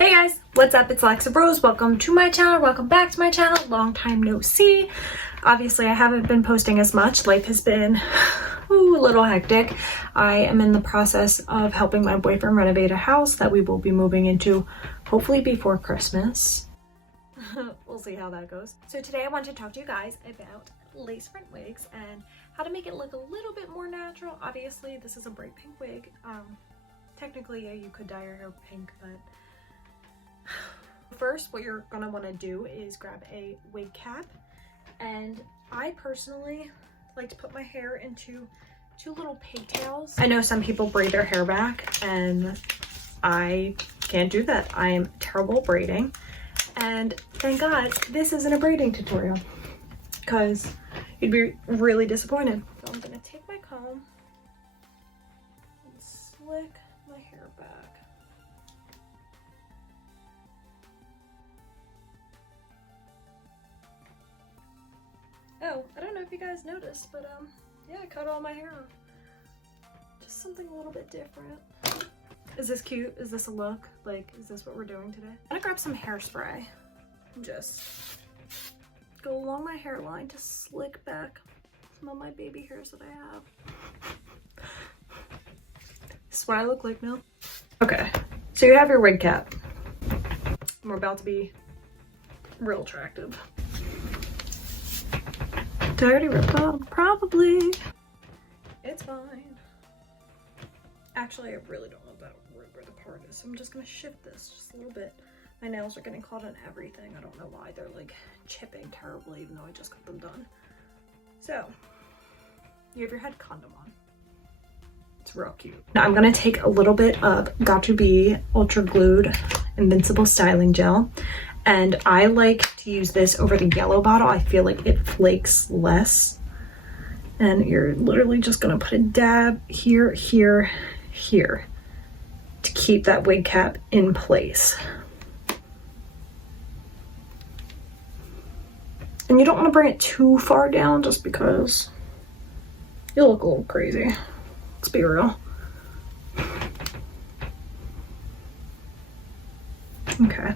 Hey guys, what's up? It's Alexa Rose. Welcome to my channel. Welcome back to my channel. Long time no see. Obviously, I haven't been posting as much. Life has been a little hectic. I am in the process of helping my boyfriend renovate a house that we will be moving into hopefully before Christmas. We'll see how that goes. So today I want to talk to you guys about lace front wigs and how to make it look a little bit more natural. Obviously, this is a bright pink wig. Technically, yeah, you could dye your hair pink, but first, what you're gonna want to do is grab a wig cap, and I personally like to put my hair into two little pigtails. I know some people braid their hair back, and I can't do that. I am terrible at braiding, and thank God this isn't a braiding tutorial, because you'd be really disappointed. So I'm gonna take my comb and slick my hair back. Oh, I don't know if you guys noticed, but yeah, I cut all my hair off. Just something a little bit different. Is this cute? Is this a look? Like, is this what we're doing today? I'm gonna grab some hairspray and just go along my hairline to slick back some of my baby hairs that I have. This is what I look like now. Okay, so you have your wig cap. We're about to be real attractive. Did I already rip up? Probably. It's fine. Actually, I really don't know about where the part is, so I'm just gonna shift this just a little bit. My nails are getting caught on everything. I don't know why. They're like chipping terribly, even though I just got them done. So, you have your head condom on. It's real cute. Now I'm gonna take a little bit of Got2b Ultra Glued Invincible Styling Gel. And I like to use this over the yellow bottle. I feel like it flakes less. And you're literally just gonna put a dab here, here, here to keep that wig cap in place. And you don't wanna bring it too far down just because you'll look a little crazy. Let's be real. Okay.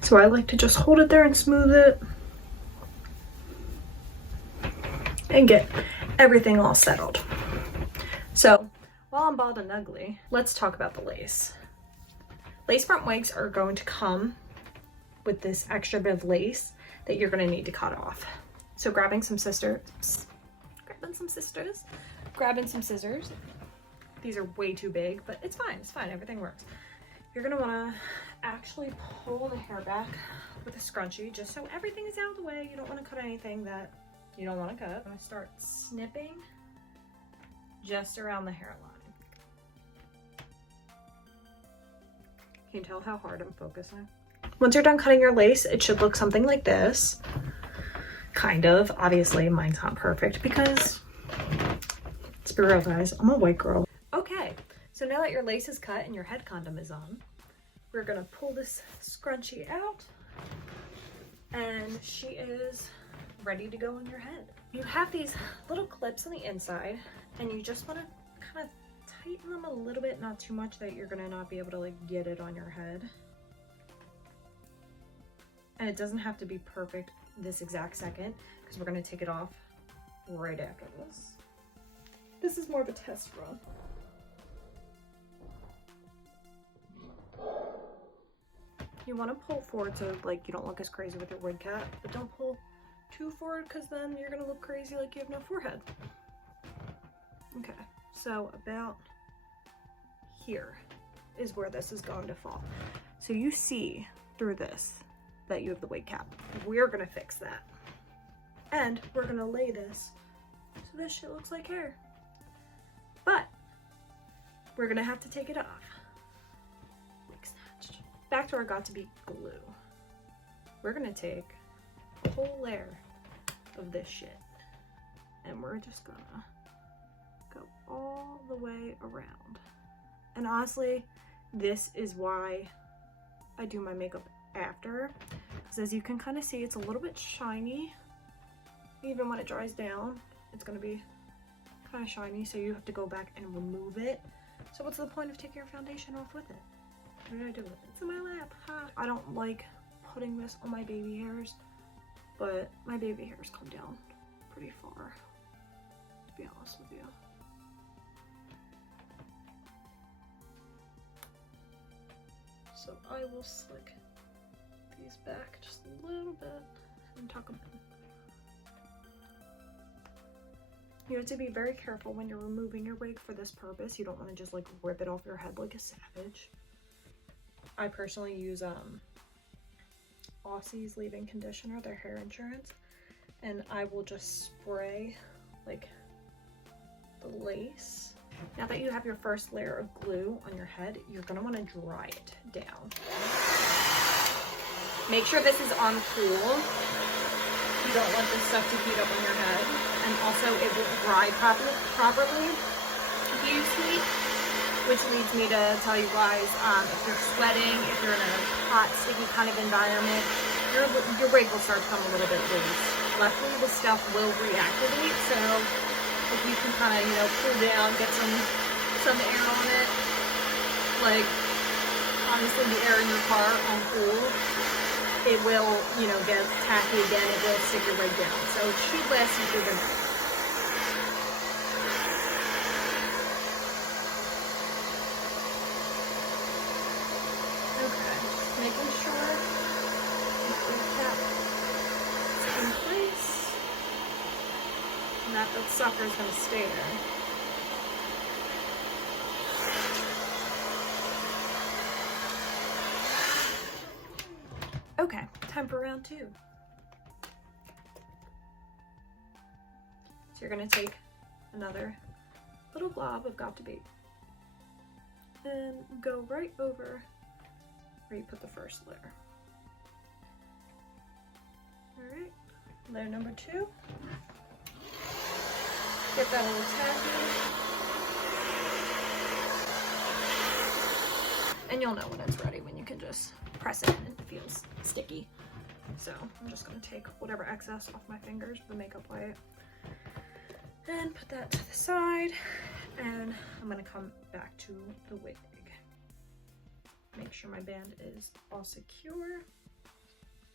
So I like to just hold it there and smooth it and get everything all settled. So while I'm bald and ugly, let's talk about the lace. Lace front wigs are going to come with this extra bit of lace that you're going to need to cut off. So grabbing some scissors. These are way too big, but it's fine, everything works. You're gonna wanna actually pull the hair back with a scrunchie just so everything is out of the way. You don't wanna cut anything that you don't wanna cut. I'm gonna start snipping just around the hairline. Can you tell how hard I'm focusing? Once you're done cutting your lace, it should look something like this. Kind of. Obviously, mine's not perfect because, let's be real guys, I'm a white girl. Okay, so now that your lace is cut and your head condom is on, we're gonna pull this scrunchie out, and she is ready to go on your head. You have these little clips on the inside, and you just wanna kind of tighten them a little bit, not too much that you're gonna not be able to like get it on your head. And it doesn't have to be perfect this exact second, because we're gonna take it off right after this. This is more of a test run. You want to pull forward so like you don't look as crazy with your wig cap, but don't pull too forward because then you're gonna look crazy like you have no forehead. Okay, so about here is where this is going to fall. So you see through this that you have the wig cap. We're gonna fix that. And we're gonna lay this so this shit looks like hair. But we're gonna have to take it off. Wig snatched. Back to our Got2b glue. We're gonna take a whole layer of this shit, and we're just gonna go all the way around. And honestly, this is why I do my makeup after, because as you can kind of see, it's a little bit shiny. Even when it dries down, it's gonna be kind of shiny, so you have to go back and remove it. So what's the point of taking your foundation off with it? What did I do with it? It's in my lap. Ha. I don't like putting this on my baby hairs, but my baby hairs come down pretty far, to be honest with you. So I will slick these back just a little bit and tuck them in. You have to be very careful when you're removing your wig for this purpose. You don't want to just like rip it off your head like a savage. I personally use Aussie's leave-in conditioner, their hair insurance, and I will just spray like the lace. Now that you have your first layer of glue on your head, you're gonna want to dry it down. Make sure this is on cool. You don't want this stuff to heat up on your head, and also it will dry properly if you use heat, which leads me to tell you guys, if you're sweating, if you're in a hot, sticky kind of environment, your wig will start to come a little bit loose. Luckily, the stuff will reactivate, so if you can kind of, you know, cool down, get some air on it, like obviously the air in your car on cool, it will, you know, get tacky again, it will stick your wig down. So it should last you through the night. Okay, making sure the cap is in place and that sucker is going to stay there. Okay, time for round 2. So you're gonna take another little glob of Got2b and go right over where you put the first layer. All right, layer number 2. Get that a little tacky. And you'll know when it's ready when you can just press it and it feels sticky. So I'm just going to take whatever excess off my fingers with the makeup wipe and put that to the side, and I'm going to come back to the wig. Make sure my band is all secure.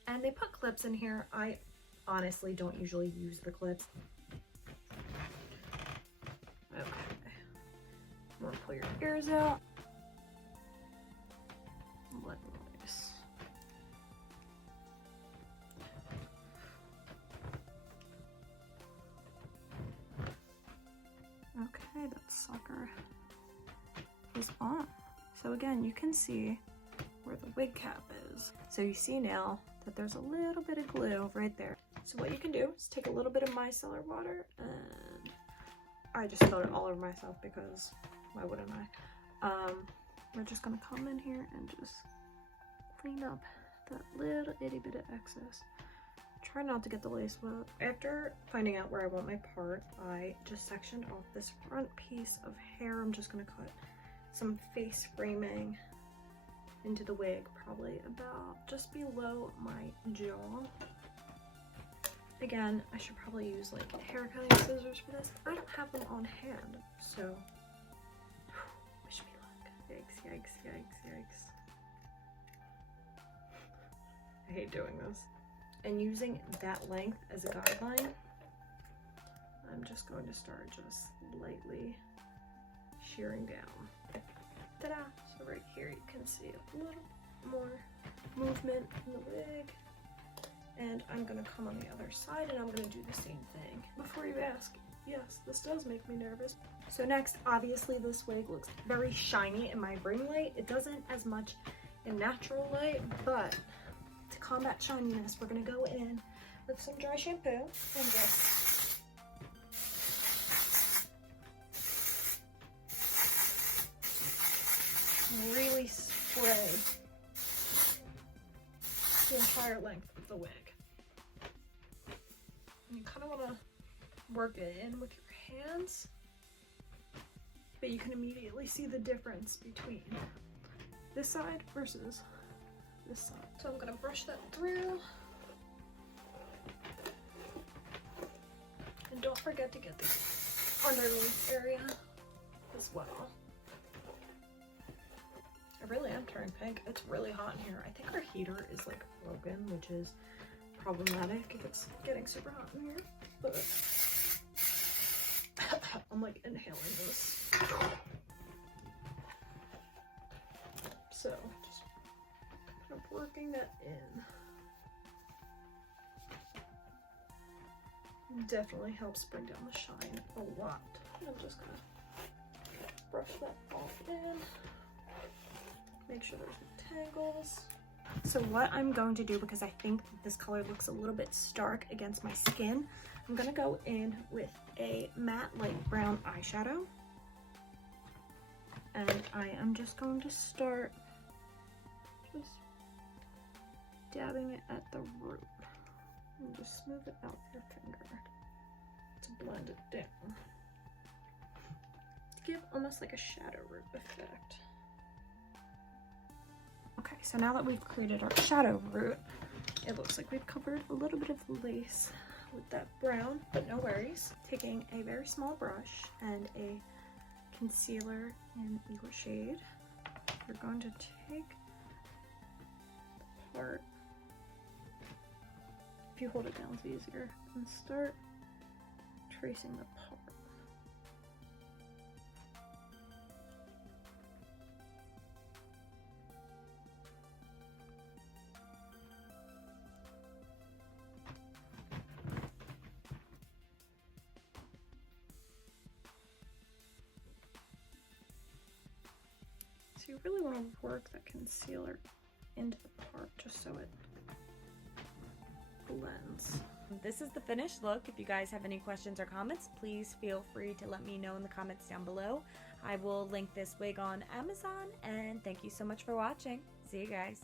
And they put clips in here. I honestly don't usually use the clips. Okay. I'm going to pull your ears out. Let loose. Okay, that sucker is on. So again, you can see where the wig cap is. So you see now that there's a little bit of glue right there. So what you can do is take a little bit of micellar water, and I just spilled it all over myself because why wouldn't I? We're just gonna come in here and just clean up that little itty bit of excess. Try not to get the lace wet. After finding out where I want my part, I just sectioned off this front piece of hair. I'm just gonna cut some face framing into the wig, probably about just below my jaw. Again, I should probably use like hair cutting scissors for this. I don't have them on hand, so wish me luck. Yikes, yikes, yikes, yikes. I hate doing this. And using that length as a guideline, I'm just going to start just lightly shearing down. Ta-da! So right here you can see a little more movement in the wig. And I'm gonna come on the other side and I'm gonna do the same thing. Before you ask, yes, this does make me nervous. So next, obviously this wig looks very shiny in my ring light. It doesn't as much in natural light, but to combat shininess, we're gonna go in with some dry shampoo and just really spray the entire length of the wig. And you kind of want to work it in with your hands, but you can immediately see the difference between this side versus this side. So I'm going to brush that through. And don't forget to get the underneath area as well. I really am turning pink. It's really hot in here. I think our heater is like broken, which is problematic if it's getting super hot in here. But I'm like inhaling this. So just kind of working that in. Definitely helps bring down the shine a lot. I'm just gonna brush that all in. Make sure there's no tangles. So what I'm going to do, because I think that this color looks a little bit stark against my skin, I'm gonna go in with a matte light brown eyeshadow. And I am just going to start just dabbing it at the root. And just smooth it out with your finger to blend it down. To give almost like a shadow root effect. Okay, so now that we've created our shadow root, it looks like we've covered a little bit of the lace with that brown, but no worries. Taking a very small brush and a concealer in Eagle Shade, we're going to take the part, if you hold it down it's easier, and start tracing the part. So you really want to work that concealer into the part just so it blends. This is the finished look. If you guys have any questions or comments, please feel free to let me know in the comments down below. I will link this wig on Amazon, and thank you so much for watching. See you guys.